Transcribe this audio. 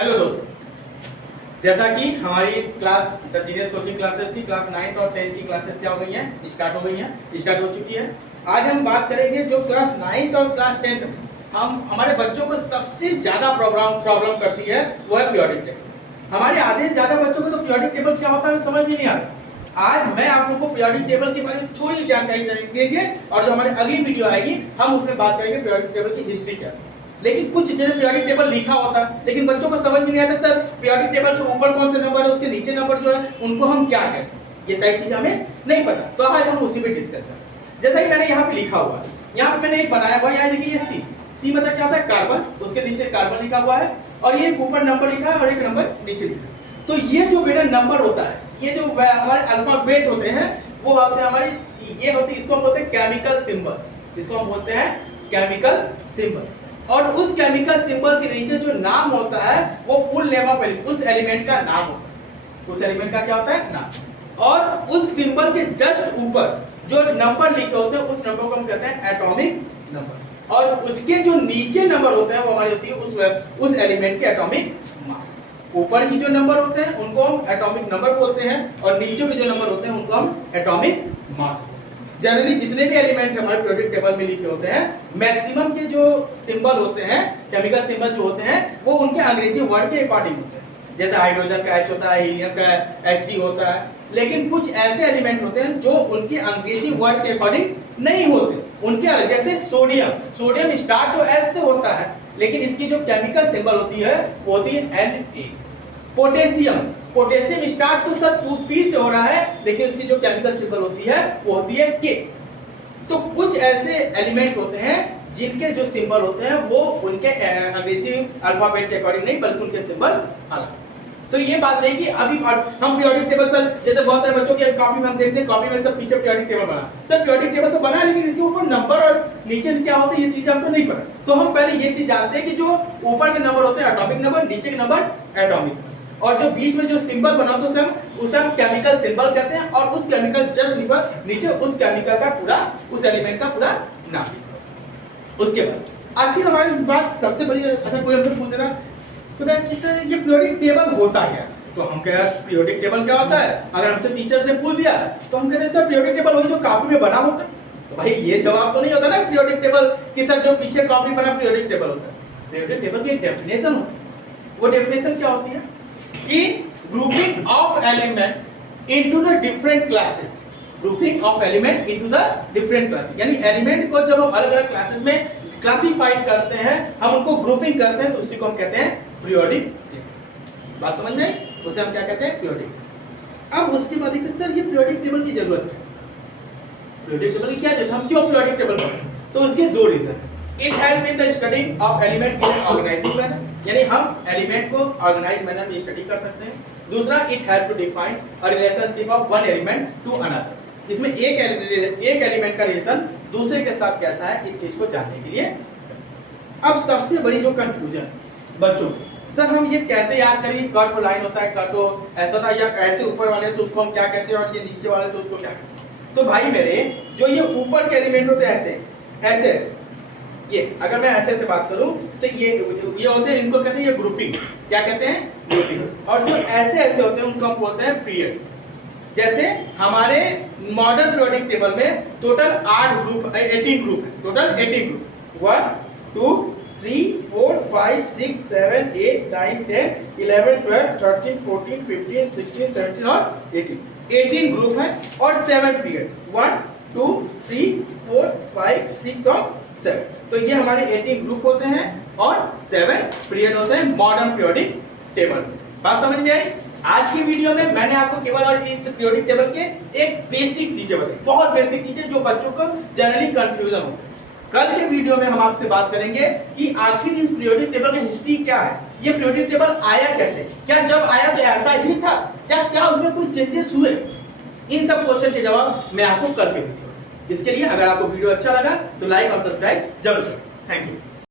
Hello दोस्तों, जैसा कि हमारी class the genius coaching classes की क्लास 9th और 10th की क्लासेस क्या हो गई हैं, स्टार्ट हो चुकी है। आज हम बात करेंगे जो क्लास 9th और क्लास 10th में हमारे बच्चों को सबसे ज्यादा प्रॉब्लम करती है वो है पीरियोडिक टेबल। हमारे आधे से ज्यादा बच्चों को तो पीरियोडिक टेबल क्या होता है समझ भी नहीं आता। आज मैं आप लोगों को पीरियोडिक टेबल के बारे में थोड़ी जानकारी देंगे और जो हमारी अगली वीडियो आएगी हम उसमें बात करेंगे पीरियोडिक टेबल की हिस्ट्री क्या है। लेकिन कुछ जैसे पीरियोडिक टेबल लिखा होता है लेकिन बच्चों को समझ नहीं आता सर पीरियोडिक टेबल के ऊपर कौन से नंबर है, उसके नीचे नंबर जो है उनको हम क्या कहते हैं, ये सारी चीजें हमें नहीं पता। तो आज हम उसी पे डिस्कस करें। जैसा कि मैंने यहाँ पे लिखा हुआ है, यहाँ पे मैंने एक बनाया हुआ है, यहाँ देखिए ये सी मतलब क्या होता है कार्बन, उसके नीचे कार्बन लिखा हुआ है और ये ऊपर नंबर लिखा है और एक नंबर नीचे लिखा है। तो ये जो बेटा नंबर होता है, ये जो हमारे अल्फाबेट होते हैं वो होते हैं हमारी ये होती है, इसको हम बोलते हैं केमिकल सिंबल, इसको हम बोलते हैं केमिकल सिंबल। और उस केमिकल सिंबल के नीचे जो नाम होता है वो फुल नेम ऑफ उस एलिमेंट का नाम होता है, उस एलिमेंट का क्या होता है नाम। और उस सिंबल के जस्ट ऊपर जो नंबर लिखे होते हैं उस नंबर को हम कहते हैं एटॉमिक नंबर, और उसके जो नीचे नंबर होते हैं वो हमारी होती है उस एलिमेंट के एटॉमिक मास। ऊपर की जो नंबर होते हैं उनको हम एटॉमिक नंबर बोलते हैं और नीचे के जो नंबर होते हैं उनको हम एटॉमिक मास। जनरली जितने भी एलिमेंट हमारे पीरियोडिक टेबल में लिखे होते हैं मैक्सिमम के जो सिंबल होते हैं, केमिकल सिंबल जो होते हैं वो उनके अंग्रेजी वर्ड के अकॉर्डिंग होते हैं। जैसे हाइड्रोजन का H होता है, हीलियम का Hg होता है। लेकिन कुछ ऐसे एलिमेंट होते हैं जो उनके अंग्रेजी वर्ड के अकॉर्डिंग नहीं होते, उनके अलग। जैसे सोडियम स्टार्ट तो S से होता है लेकिन इसकी जो केमिकल सिंबल होती है वो होती है Na। पोटेशियम स्टार्ट तो सर P से हो रहा है लेकिन उसकी जो केमिकल सिंबल होती है वो होती है K। तो कुछ ऐसे एलिमेंट होते हैं जिनके जो सिंबल होते हैं वो उनके अंग्रेजी अल्फाबेट के अकॉर्डिंग नहीं बल्कि उनके सिंबल अलग। तो ये बात नहीं कि अभी हम पीरियोडिक टेबल सर जैसे बहुत सारे बच्चों के कॉपी में हम देखते हैं, कॉपी में सब पीछे पीरियोडिक टेबल बना, सर पीरियोडिक टेबल तो बना है लेकिन इसके ऊपर नंबर और नीचे क्या होते हैं ये चीज हमको नहीं पता। तो हम पहले ये चीज जानते हैं कि जो ऊपर के नंबर होते हैं एटॉमिक नंबर, नीचे के नंबर एटॉमिक मास, और जो बीच में जो सिंबल बना होता है उसे हम केमिकल सिंबल कहते हैं। और उस केमिकल जस्ट नीचे उस केमिकल का पूरा उस एलिमेंट का पूरा नाम लिखा। उसके बाद आखिर हमारी बात सबसे बड़ी, अच्छा कोई हमसे पूछ देना कि सर ये पीरियोडिक टेबल होता क्या, तो हम कह पीरियोडिक टेबल क्या होता है। अगर हमसे टीचर्स ने पूछ दिया तो हम कहते हैं सर पीरियोडिक टेबल वही जो कॉपी में बना होता है। तो भाई ये जवाब तो नहीं होता ना पीरियोडिक टेबल कि सर जो पीछे कॉपी बना पीरियोडिक टेबल होता है। पीरियोडिक टेबल की एक डेफिनेशन होती है, वो डेफिनेशन क्या होती है कि grouping of element into the different classes, grouping of element into the different classes, यानी एलिमेंट को जब हम अलग अलग क्लासेस में क्लासिफाइड करते हैं, हम उनको ग्रुपिंग करते हैं तो उसी को हम कहते हैं पीरियोडिक टेबल। बात समझ में, उसे हम क्या कहते हैं पीरियोडिक। अब उसके बाद सर ये पीरियोडिक टेबल की जरूरत है, पीरियोडिक टेबल की क्या जरूरत, हम क्यों पीरियोडिक टेबल पढ़ते हैं, तो उसके दो reason. It help in the study of element in organizing manner, यानी हम एलिमेंट को ऑर्गेनाइज मैनर में स्टडी कर सकते हैं। दूसरा it help to define a relationship of one element to another, इसमें एक एलिमेंट का रिलेशन दूसरे के साथ कैसा है इस चीज को जानने के लिए। अब सबसे बड़ी जो कंफ्यूजन बच्चों को, सर हम ये कैसे याद करेंगे, कट लाइन होता है, कट ऐसा था या ऐसे ऊपर वाले तो उसको हम क्या कहते हैं और ये नीचे वाले तो उसको क्या कहते हैं। तो भाई मेरे जो ये ऊपर के एलिमेंट होते हैं ऐसे ये अगर मैं ऐसे बात करूं तो ये होते हैं, इनको कहते हैं ये ग्रुपिंग, क्या कहते हैं ग्रुपिंग। और जो ऐसे होते हैं उनको हम बोलते हैं पीरियड। जैसे हमारे मॉडर्न पीरियोडिक टेबल में टोटल 8 ग्रुप 18 ग्रुप है, टोटल 18 ग्रुप 1 2 3 4 5 6 7 8 9 10 11 12 13 14 15 16 17 और 18 ग्रुप है और 7 पीरियड 1 2 3 4 5 6 और 7। तो ये हमारे 18 ग्रुप होते हैं और 7 पीरियड होते हैं मॉडर्न पीरियोडिक टेबल। बात समझ में आई। आज की वीडियो में मैंने आपको केवल और इस पीरियोडिक टेबल के एक बेसिक चीजें बताई, बहुत बेसिक चीजें जो बच्चों को जनरली कंफ्यूजन होता है। कल के वीडियो में हम आपसे बात करेंगे कि आखिर इस पीरियोडिक टेबल की हिस्ट्री क्या है, ये पीरियोडिक टेबल आया कैसे, क्या जब आया तो ऐसा ही था या क्या उसमें कोई चेंजेस हुए। इन सब क्वेश्चन के जवाब मैं आपको कल के वीडियो में। इसके लिए अगर आपको वीडियो अच्छा लगा तो लाइक और सब्सक्राइब जरूर करें। Thank you.